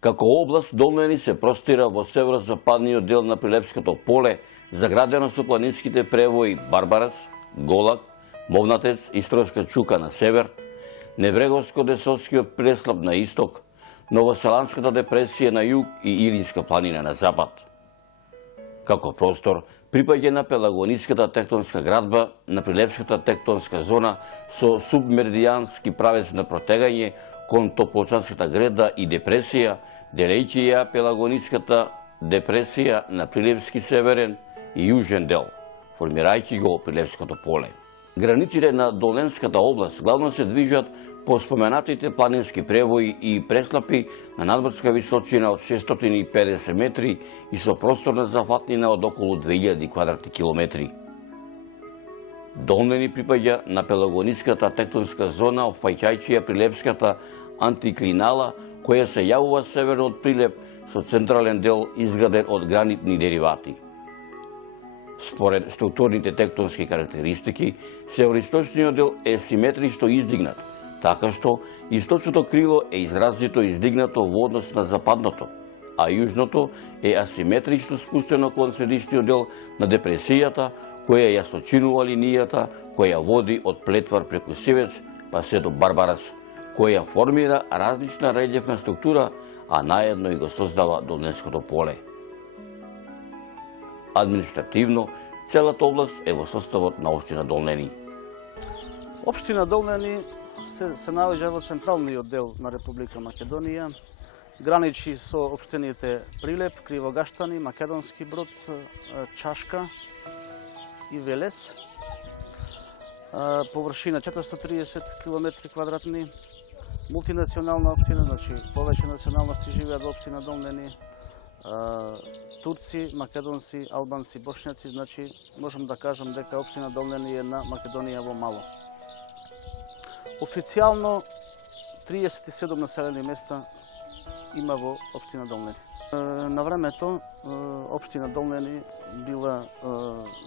Како област, Долнени се простира во северозападниот дел на Прилепското поле, заградено со планинските превои Барбарас, Голак, Мовнатец и Строшка Чука на север, Невреговско-Десовскиот преслап на исток, Новоселанската депресија на југ и Илинска планина на запад. Како простор, припаѓа на Пелагониската тектонска градба, на Прилепската тектонска зона со субмеридијански правец на протегање кон Топлочанската греда и депресија, делејќи ја Пелагониската депресија на Прилепски северен и јужен дел, формирајќи го Прилепското поле. Границите на Долненската област главно се движат по споменатите планински превои и преслапи на надморска височина од 650 метри и со просторна зафатнина од околу 2000 квадратни километри. Долнени припаѓа на Пелагониската тектонска зона, опфаќајќи ја Прилепската антиклинала, која се јавува северно од Прилеп со централен дел изграден од гранитни деривати. Според структурните тектонски карактеристики, североисточниот дел е симетрично издигнат, така што источното крило е изразито издигнато во однос на западното, а јужното е асиметрично спустено кон средишниот дел на депресијата, која ја сочинува линијата која води од Плетвар преку Сивец па се до Барбарас, која формира различна релјефна структура, а наедно и го создава Долненското поле. Административно, целата област е во составот на општина Долнени. Општина Долнени се наоѓа во централниот дел на Република Македонија, граничи со општините Прилеп, Кривогаштани, Македонски Брод, Чашка и Велес. Површина 430 км квадратни, мултинационална општина, значи повеќе националности живеат во општина Долнени, турци, македонци, албанци, бошњаци, значи можам да кажам дека општина Долнени е на Македонија во мало. Официјално 37 населени места има во општина Долнени. На времето општина Долнени била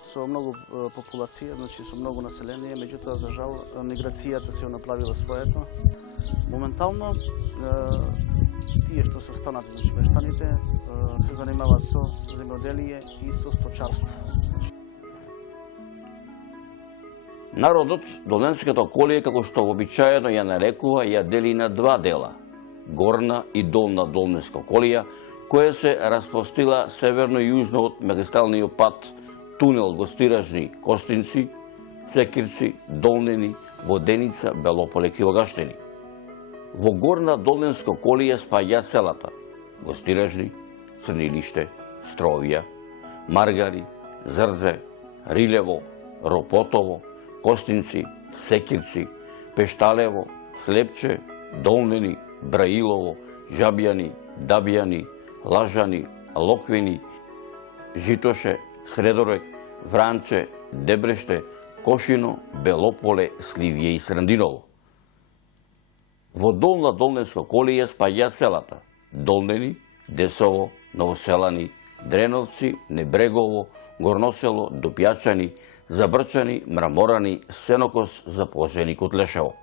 со многу популација, значи со многу население, меѓутоа за жал миграцијата се направила своето. Моментално тие што се останати, значи мештаните, се занимаваат со земјоделие и со сточарство. Народот Долненската околие, како што вообичаено ја нарекува, ја дели на два дела – горна и долна Долненска околија, која се распростила северно и јужно од магистралниот пат тунел Гостиражни Костинци, Секирци, Долнени, Воденица, Белополе, Кривогаштени. Во горна Долненска околија спаѓа селата Гостиражни, Црнилиште, Стровија, Маргари, Зрдзе, Рилево, Ропотово, Костинци, Секирци, Пешталево, Слепче, Долнени, Браилово, Жабјани, Дабјани, Лажани, Локвини, Житоше, Средорек, Вранче, Дебреште, Кошино, Белополе, Сливје и Срандиново. Во долна Долненска околија спаѓа селата Долнени, Десово, Новоселани, Дреновци, Небрегово, Горносело, Допјачани, Забрчани, Мраморани, Сенокос, Заполжени, Котлешево.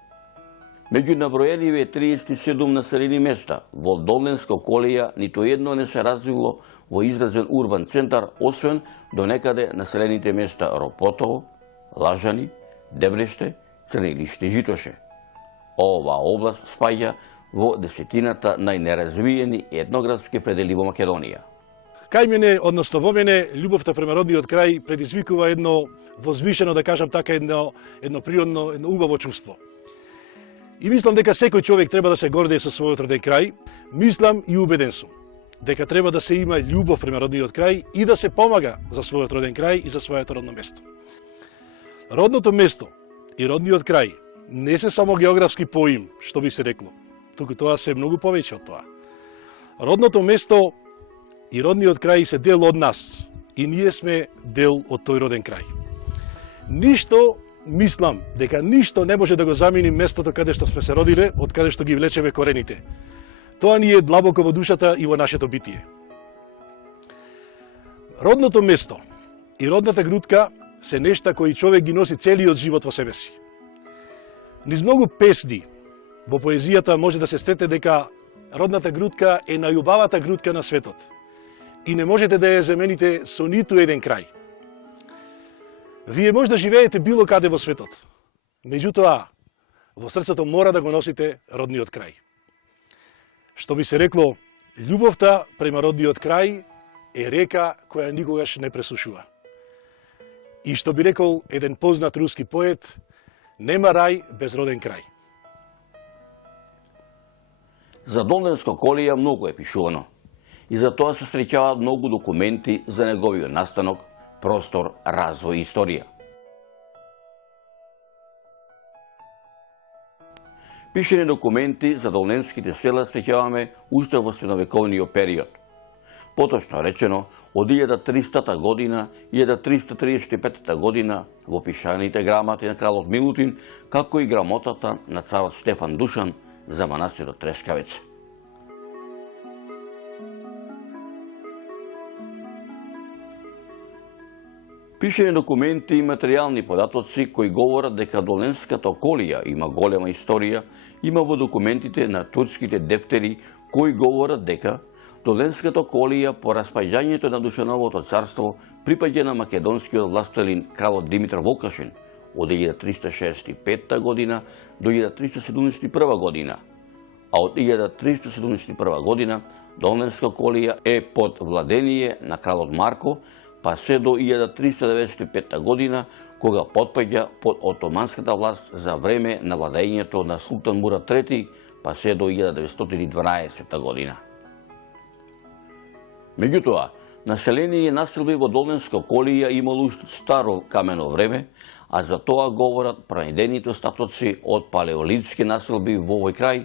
Меѓу наброеливе 37 населени места во Долненска околија ниту едно не се развило во изразен урбан центар, освен до некаде населените места Ропотово, Лажани, Дебреште, Црнилиште и Житоше. Оваа област спаѓа во десетината најнеразвиени етнографски предели во Македонија. Кај мене, односно во мене, љубовта према родниот крај предизвикува едно возвишено, да кажам така, едно природно, едно убаво чувство. И мислам дека секој човек треба да се гордее со својот роден крај. Мислам и убеден сум дека треба да се има љубов према родниот крај и да се помага за својот роден крај и за своето родно место. Родното место и родниот крај не се само географски поим, што би се рекло, туку тоа се многу повеќе од тоа. Родното место и родниот крај се дел од нас и ние сме дел од тој роден крај. Мислам дека ништо не може да го замени местото каде што сме се родиле, од каде што ги влечеме корените. Тоа ни е длабоко во душата и во нашето битие. Родното место и родната грудка се нешта кои човек ги носи целиот живот во себе си. Низ многу песни во поезијата може да се стрете дека родната грудка е најубавата грудка на светот и не можете да ја замените со ниту еден крај. Вие може да живеете било каде во светот, меѓутоа, во срцето мора да го носите родниот крај. Што би се рекло, љубовта према родниот крај е река која никогаш не пресушува. И што би рекол еден познат руски поет, нема рај без роден крај. За Долненско Колија многу е пишувано и за тоа се среќаваат многу документи за неговиот настанок, простор, развој и историја. Пишени документи за долненските села среќаваме уште во средновековниот период. Поточно речено, од 1300 година и 1335 година во пишаните грамоти на кралот Милутин, како и грамотата на царот Стефан Душан за манастирот Трескавица. Пишени документи и материјални податоци кои говорат дека Долненската Колија има голема историја, има во документите на турските дефтери кои говорат дека Долненската Колија по распаѓањето на Душановото царство припаѓа на македонскиот властелин кралот Димитар Волкашин од 1365 година до 1371 година, а од 1371 година Долненска Колија е под владение на кралот Марко, па се до 1395 година, кога потпаѓа под отоманската власт за време на владењето на Султан Мурад III, па се до 1912 година. Меѓутоа, население и населби во Долненска Колија имало уште старо камено време, а за тоа говорат праидените остатоци од палеолитски населби во овој крај,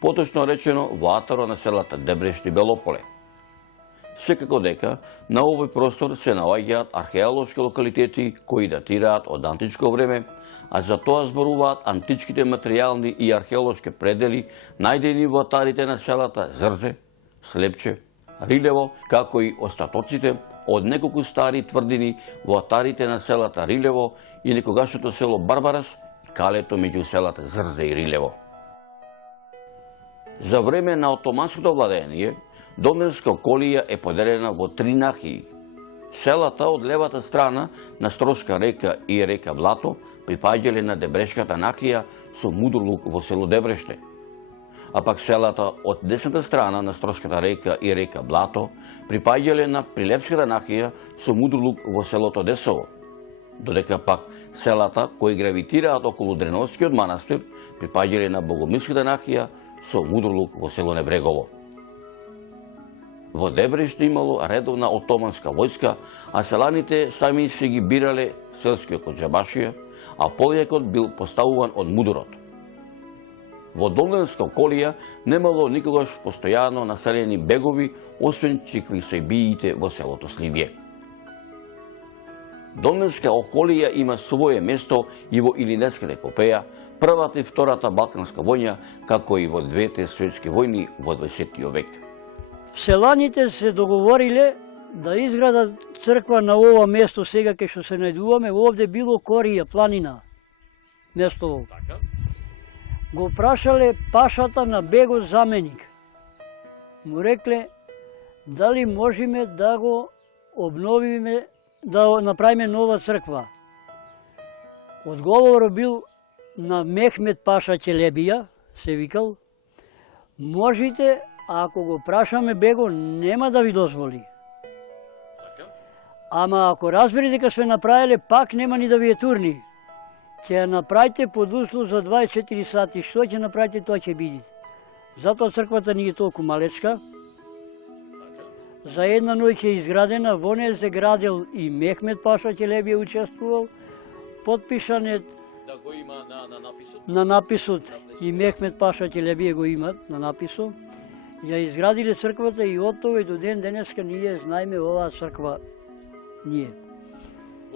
поточно речено во атаро на селата Дебрешт и Белополе. Секако дека на овој простор се наоѓаат археолошки локалитети кои датираат од античко време, а за тоа зборуваат античките материјални и археолошки предели најдени во атарите на селата Зрзе, Слепче, Рилево, како и остатоците од неколку стари тврдини во атарите на селата Рилево и некогашното село Барбарас, калето меѓу селата Зрзе и Рилево. За време на отоманското владење, Долненска Колија е поделена во 3 нахии. Селата од левата страна на Строшка река и река Блато припаѓале на Дебрешката нахија со Мудурлук во село Дебреште, а пак селата од десната страна на Строшката река и река Блато припаѓале на Прилепската нахија со Мудурлук во селото Десово, додека пак селата кои гравитираат околу Дреновскиот манастир припаѓале на Богомилската нахија со Мудурлук во село Небрегово. Во Дебреште имало редовна отоманска војска, а селаните сами се ги бирале селскиот коџабашија, а полјакот бил поставуван од мудурот. Во Долненска Колија немало никогаш постојано населени бегови, освен чиквисебиите во селото Сливје. Долненска Колија има свое место и во Илинетската епопеја, првата и втората Балканска војна, како и во двете светски војни во 20 век. Селаните се договориле да изградат црква на ова место сега кај што се најдуваме. Овде било Корија, планина, место. Го прашале пашата на бегот заменик. Му рекле дали можеме да го обновиме, да направиме нова црква. Одговорот бил на Мехмет Паша Челебија, се викал, можете, ако го прашаме бего, нема да ви дозволи. Ама ако разбери дека сме направиле, пак нема ни да ви е турни. Ќе ја направите под услов за 24 сати. Што ќе направите, тоа ќе бидите. Затоа црквата ни е толку малечка. За една ноќ е изградена, во неја се градел и Мехмет Паша Челебија учествувал. Подпишан е Да го има на написот. На написот и Мехмет Паша Челебија го има на написот. Ја изградиле црквата и од тоа и до ден денеска ние знаеме оваа црква ние.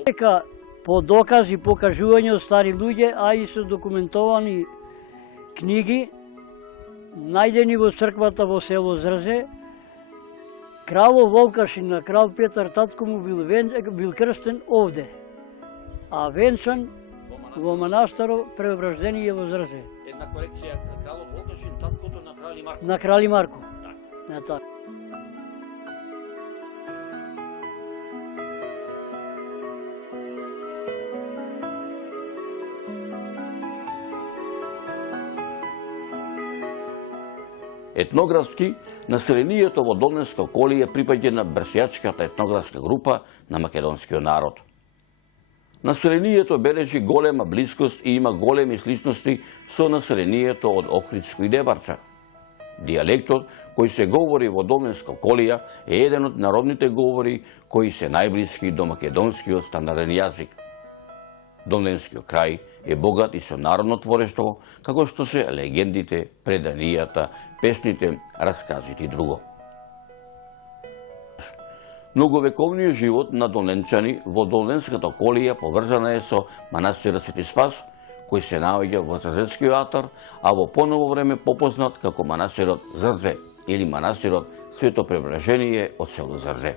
Дека по докази, покажување од стари луѓе, а и со документовани книги, најдени во црквата во село Зрзе, крало Волкашин на крал Петар татко му бил крстен овде, а венчан во манастаро Преображдение во Зрзе. Една корекција, кралот Волкашин, таткото на На Крали Марко. Не така. Етнографски, населението во Долненска околие припаѓа на брсјачката етнографска група на македонскиот народ. Населението бележи голема блискост и има големи сличности со населението од Охридско и Дебарча. Дијалектот кој се говори во Долненска околија е еден од народните говори кои се најблиски до македонскиот стандарден јазик. Долненскиот крај е богат и со народно творештво, како што се легендите, преданијата, песните, расказите и друго. Многовековниот живот на долненчани во Долненската околија поврзана е со манастирот Свети Спас, кој се наоѓа во Зрзецкиот атар, а во поново време попознат како манастирот Зрзе или манастирот Свето Пребражение од село Зрзе.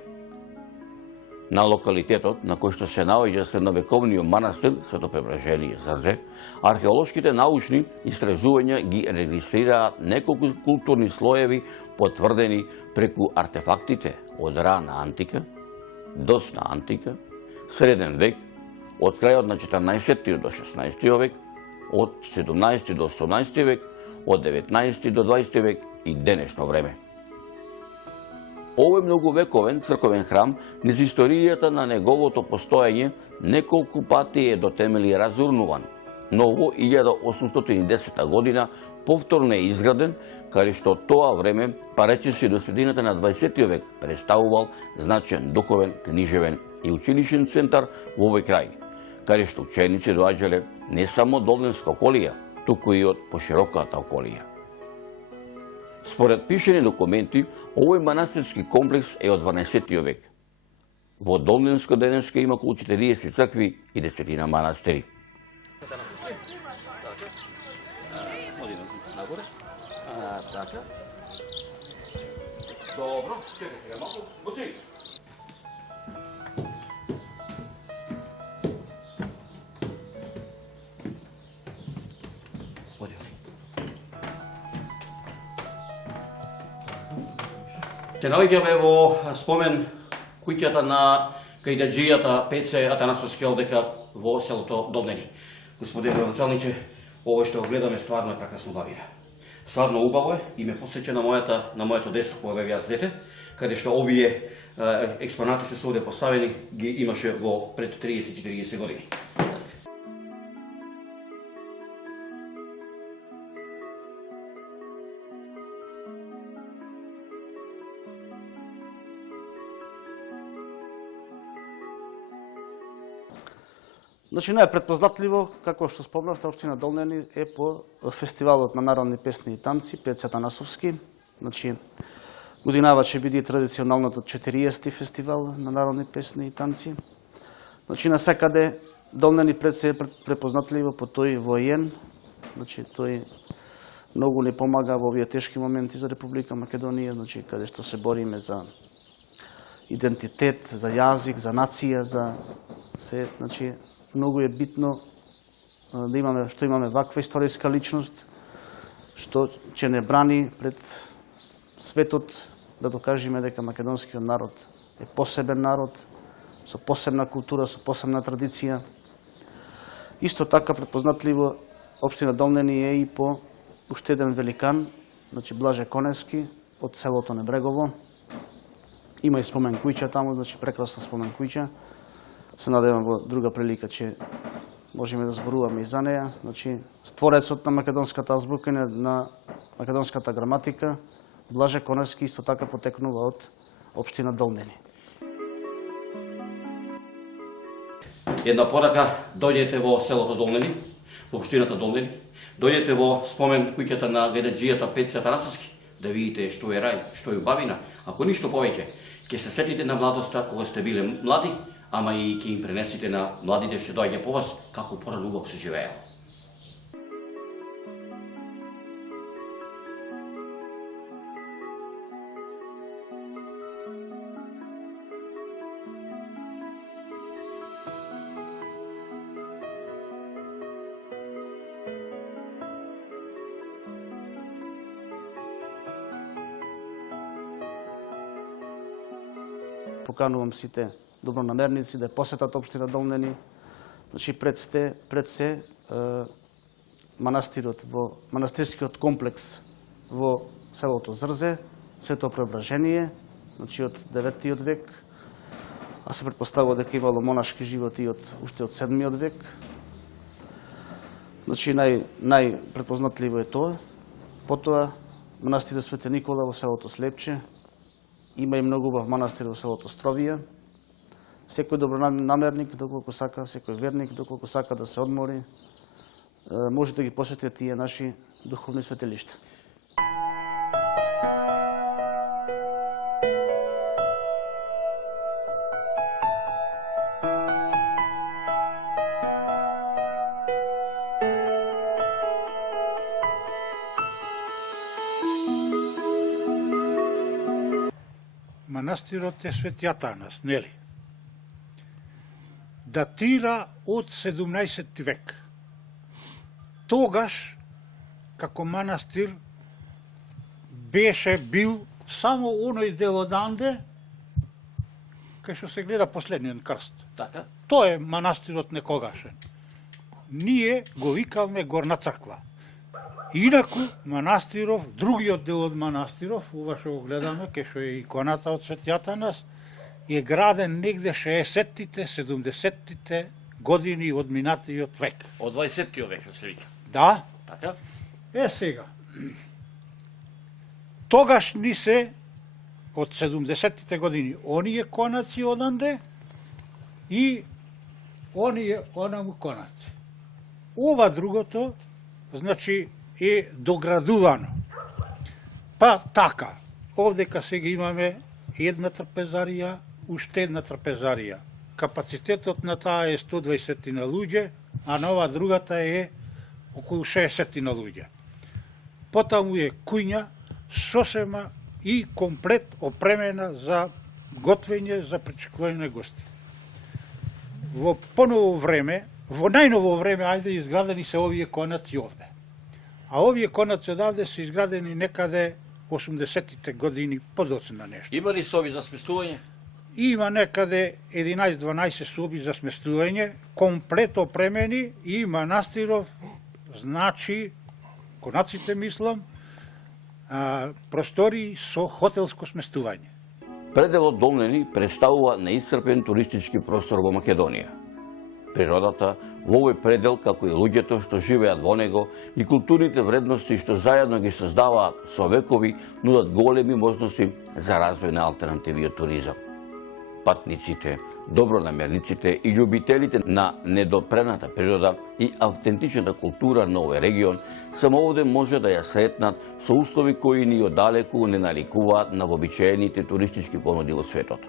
На локалитетот на кој што се наоѓа средновековниот манастир Свето Пребражение Зрзе, археолошките научни истражувања ги регистрираат неколку културни слоеви потврдени преку артефактите од рана антика, досна антика, среден век, од крајот на 14 до 16 век, од 17 до 18 век, од 19 до 20 век и денешно време. Овој многовековен црковен храм низ историјата на неговото постоење неколку пати е до темели разурнуван, но во 1810 година повторно е изграден, каде што тоа време, па речиси до средината на 20 век, представувал значаен духовен, книжевен и училишен центар во овој крај, каде што ученици доаѓале не само од Долненска околија, туку и од пошироката околија. Според пишени документи, овој манастирски комплекс е од 12 век. Во Долненско денеска има околу 40 цркви и десетина манастири. Добро, чекай сега малку. Боци! Се наоѓаме во спомен куќата на кајдаџијата Пеце Атанасовски одека во селото Долнени. Господин градоначалниче, ово што гледаме стварно е прекрасно бавина. Стварно убаво е и ме потсеќа на моето десно кога бев јас дете, каде што овие експонати што се овде поставени ги имаше во пред 30-40 години. Значи, најпретпознатливо, како што спомнавте, општина Долнени е по фестивалот на народни песни и танци, Пеце Атанасовски. Значи, годинава ќе биде традиционалното 40-ти фестивал на народни песни и танци. Значи, насекаде Долнени пред се е препознатливо по тој воен. Значи, тој многу ни помага во овие тешки моменти за Република Македонија, значи, каде што се бориме за идентитет, за јазик, за нација, за се, значи, многу е битно да имаме ваква историска личност што ќе не брани пред светот да докажеме дека македонскиот народ е посебен народ со посебна култура, со посебна традиција. Исто така препознатливо општина Долнени е и по уште еден великан, значи Блаже Коневски од селото Небрегово. Има и спомен куќа таму, значи прекрасна спомен куќа. Се надевам во друга прилика че можеме да зборуваме и за неја. Значи, створецот на македонската азбука и на македонската граматика, Блаже Коневски, исто така потекнува од општина Долнени. Една порака, дојдете во селото Долнени, во општината Долнени, дојдете во спомен куќата на кајдаџијата Пеце Атанасовски, да видите што е рај, што е убавина. Ако ништо повеќе, ќе се сетите на младоста кога сте биле млади, ама и ќе им пренесите на младите што доаѓа по вас како порано убаво се живеело. поканувам сите добронамерници да посетат општина Долнени. Значи пред се манастирот во манастирскиот комплекс во селото Зрзе, Свето Преображение, значи од 9 век, а се претпоставува дека имало монашки живот и уште од 7 век. Значи најпрепознатливо е тоа. Потоа манастирот Свети Никола во селото Слепче, има и многу убав манастир во селото Стровија. Секој добронамерник, доколку сака, секој верник, доколку сака да се одмори, може да ги посети тие наши духовни светилишта. Манастирот е Свети Атанас, нели? Датира од 17 век. Тогаш, како манастир, бил само оној дел оданде, кај што се гледа последниот крст. Така? Тоа е манастирот некогашен. Ние го викавме Горна црква. Инаку манастиров, другиот дел од манастиров, ова што го гледаме, кај што е иконата од Свети Атанас, е граден негде 60-тите, 70-тите години од минатиот век. Од 20-тиот век, што се вика. Да, Така? сега. Тогаш ни се од 70-тите години оние конаци оданде и оние онаму конаци. Ова другото, значи, е доградувано. Па така, овдека сега имаме една трапезарија, уште една трапезарија. Капацитетот на таа е 120 на луѓе, а на ова другата е околу 60 на луѓе. Потаму е куња, сосема и комплет опремена за готвење за причекување на гости. Во поново време, во најново време, ајде, изградени се овие конаци овде. А овие конаци одавде се изградени некаде 80-тите години подоцна нешто. Има ли соби за сместување? Има некаде 11-12 соби за сместување, комплет опремени и манастиров, значи, конаците мислам, простори со хотелско сместување. Пределот Домнени представува неисцрпен туристички простор во Македонија. Природата во овој предел, како и луѓето што живеат во него и културните вредности што заедно ги создаваат со векови, нудат големи можности за развој на алтернативиот туризам. Патниците, добронамерниците и љубителите на недопрената природа и автентичната култура на овој регион само овде може да ја сретнат со услови кои ни оддалеку не наликуваат на вообичаените туристички понуди во светот.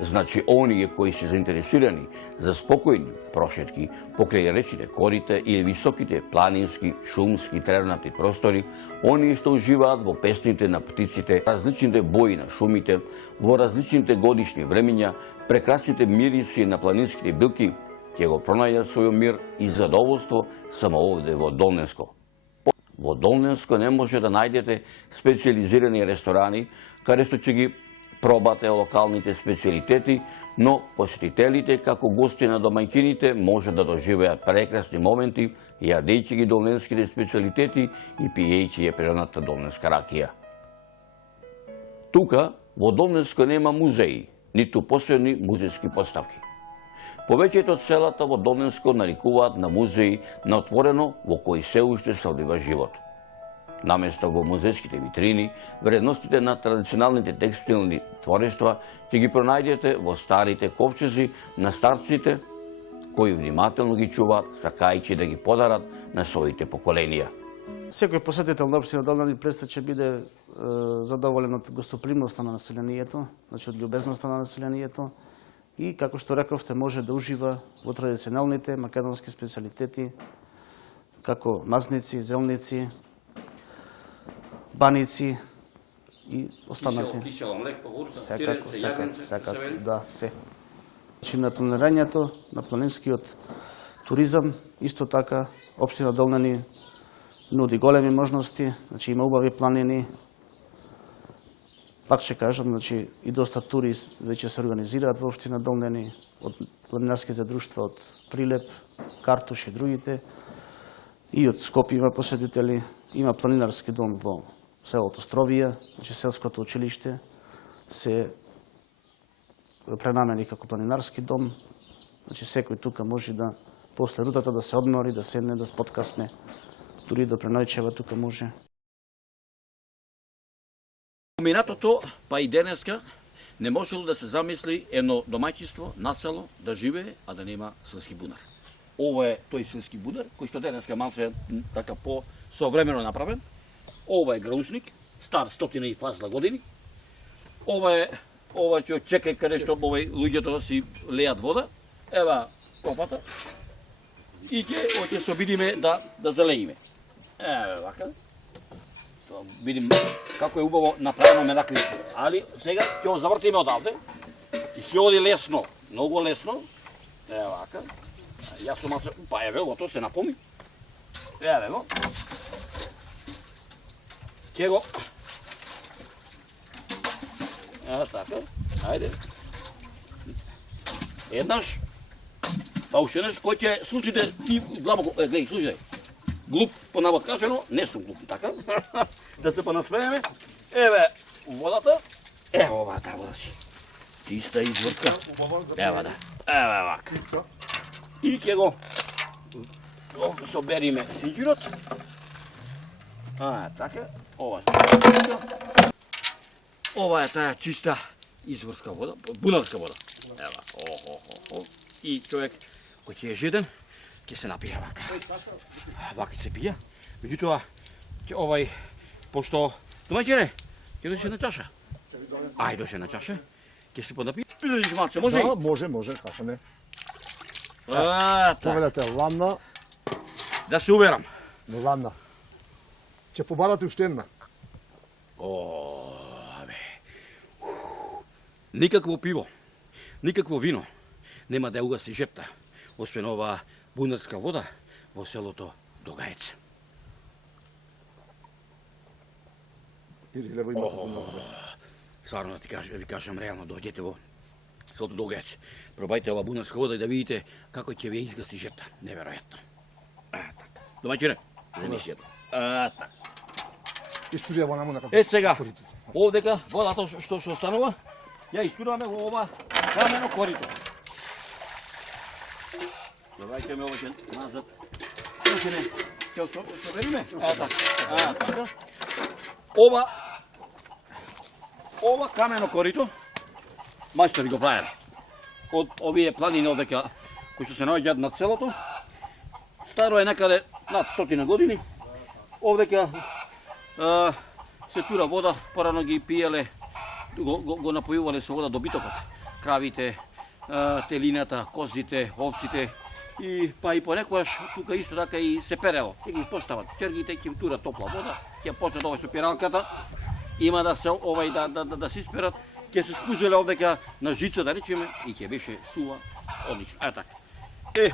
Значи, оние кои се заинтересирани за спокојни прошетки покрај речите корита или високите планински, шумски, тревнати простори, оние што уживаат во песните на птиците, различните бои на шумите, во различните годишни времења, прекрасните мириси на планинските билки, ќе го пронајдат својот мир и задоволство само овде во Долненско. Во Долненско не може да најдете специализирани ресторани, каде што ќе ги пробате локалните специалитети, но посетителите како гости на домаќините може да доживеат прекрасни моменти, јадејќи ги долненските специалитети и пиејќи ја природната долненска ракија. Тука, во Долненско нема музеи, ниту посебни музејски поставки. Повеќето од селата во Долненско наликуваат на музеи на отворено во кои се уште се одлива живот. Наместо во музејските витрини, вредностите на традиционалните текстилни творештва ќе ги пронајдете во старите ковчези на старците, кои внимателно ги чуваат, сакајќи да ги подарат на своите поколенија. Секој посетител на општина Долнени ќе биде задоволен од гостопримноста на населението, значи од љубезноста на населението и, како што рековте, може да ужива во традиционалните македонски специалитети, како мазници, зелници, баници и останати. Кисело млеко, вурца, Секако, сиренце, јагненце, секако, да, се. Значи, на планирањето на планинскиот туризам, исто така, општина Долнени нуди големи можности, значи има убави планини, Пак ќе кажам, значи и доста тури веќе се организираат во општина Долнени од планинарските друштва од Прилеп, Картуш и другите. И од Скопје има посетители, има планинарски дом во селото Стровија, значи селското училиште се пренамени како планинарски дом. Значи секој тука може да после рутата да се одмори, да седне, да споткасне, дури да преноќева тука може. Минатото, па и денеска, не можело да се замисли едно домаќинство на село да живее, а да нема селски бунар. Ова е тој селски бунар, кој што денеска малце така по современо направен. Ова е граушник, стар 100 и фазла години. Ова ќе чекај каде што луѓето си леат вода. Ева кофата. И ќе се обидиме да залеиме. Еве вака. Тоа видим како е убаво направено менакли. Али сега ќе го завртиме одавде. И се оди лесно, многу лесно. Еве вака. Јас сум малце, па еве го, тоа се напомни. Еве го. Ќе го. Ева така. Ајде. Еднаш. Па уште нешто кој ќе слушате ти длабоко, гледај, слушај. Глуп по навод кажано, не сум глуп, така? Да се понасмееме. Еве водата. Ево овата вода си. Чиста изврска. Ева да. Еве вака. И ќе го собериме синџирот. Така. Ова е таа чиста изврска вода, бунарска вода. Ева, и човек кој ќе е жеден, ќе се напие вака. Вака се пија. Меѓутоа, овај, пошто домаќине, ќе дојде на чаша. Ајде дојде на чаша, ќе се поднапи. Видиш малце, може? Да, може, како не. Така. Повелете ладна, Да се уверам. ладна. Ќе побарате уште една. Никакво пиво, никакво вино нема да угаси жепта, освен оваа бунарска вода во селото Догаец. Ири лево имате много. Стварно да ви кажам реално, дојдете во селото Догаец, пробајте оваа бунарска вода и да видите како ќе ви изгаси жепта. Неверојатно. Така. Домаќине, земи си така. Историја во наму на како. Сега, овдека водата што останува, ја истураме во ова камено корито. Давајте ме овоќе назад. Ќе собериме? Така. Ова камено корито, мајстори го правеле. Од овие планини овдека, кои што се наоѓаат над селото, старо е некаде над 100 години. Овдека се тура вода, порано ги пиеле, го напојувале со вода добитокот. Кравите, телината, козите, овците, и па и понекогаш тука исто така и се перело. Ќе ги постават чергите, ќе тура топла вода, ќе почнат овој со пиралката, има да се да се исперат, ќе се спузеле овдека на жица да речеме и ќе беше сува одлично. Така.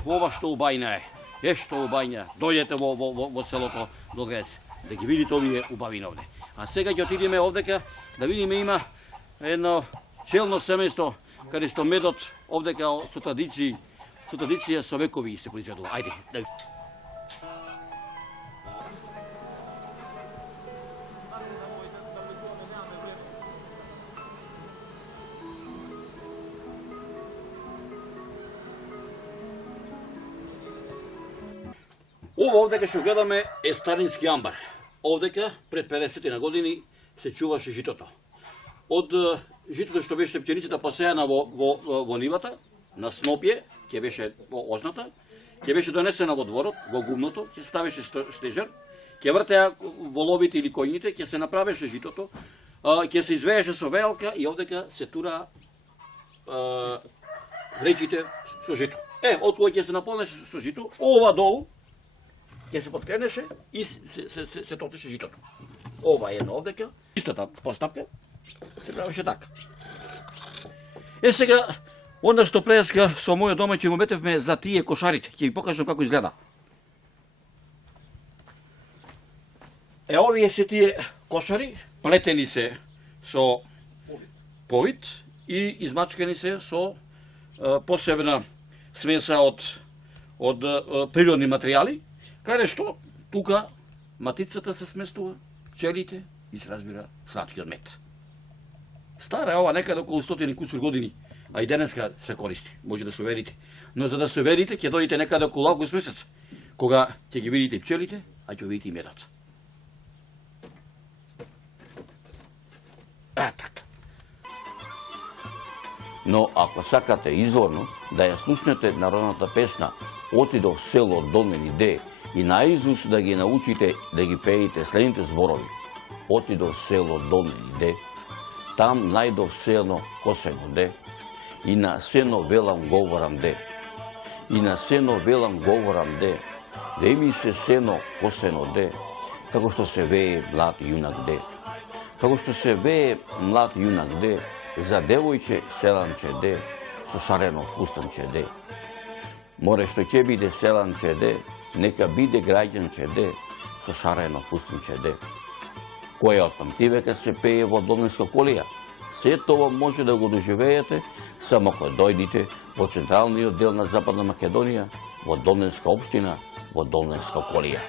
Ова што убајна е. Што убајна. Дојдете во селото Догаец да ги видите овие убавини овде. А сега ќе отидеме овдека да видиме има едно челно семејство каде што медот овдека со традиција со векови се произведува. Ајде. Ова овдека што гледаме е старински амбар. Овдека пред 50 на години се чуваше житото. Од житото што беше пченицата посејана во нивата, на снопје, ќе беше во озната, ќе беше донесена во дворот, во гумното, ќе ставеше стежар, ќе вртеа воловите или коњите, ќе се направеше житото, ќе се извееше со веелка и овдека се тура речите со жито. Од кога ќе се наполнеше со жито, ова долу ќе се подкренеше и се тотеше житото. Ова е едно овдека, истата постапка, се правеше така. Сега, онда што преска со мојот домаќин му метевме за тие кошарите, ќе ви покажам како изгледа. Овие се тие кошари, плетени се со повид и измачкани се со посебна смеса од природни материјали, каде што тука матицата се сместува, пчелите и се разбира сладкиот мед. Стара е ова некаде околу 100 и кусур години, а и денеска се користи, може да се уверите. Но за да се уверите, ќе дојдете некаде околу август месец, кога ќе ги видите пчелите, а ќе видите и медот. Така. Но ако сакате изворно да ја слушнете народната песна "Отидов в село Долнени де" и наизуст да ги научите да ги пеете следните зборови: "Отидов в село Долнени де, там најдов сено косено де, и на сено велам говорам де, и на сено велам говорам де, ве ми се сено косено де, како што се вее млад јунак де, како што се вее млад јунак де, за девојче селанче де, со шарено фустанче де. Море што ќе биде селанче де, нека биде граѓанче де, со шарено фустанче де." Која од памтивека се пее во Долненска колија? Сето ова може да го доживеете само кога дојдите во централниот дел на Западна Македонија, во Долненска општина, во Долненска колија.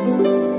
Thank you.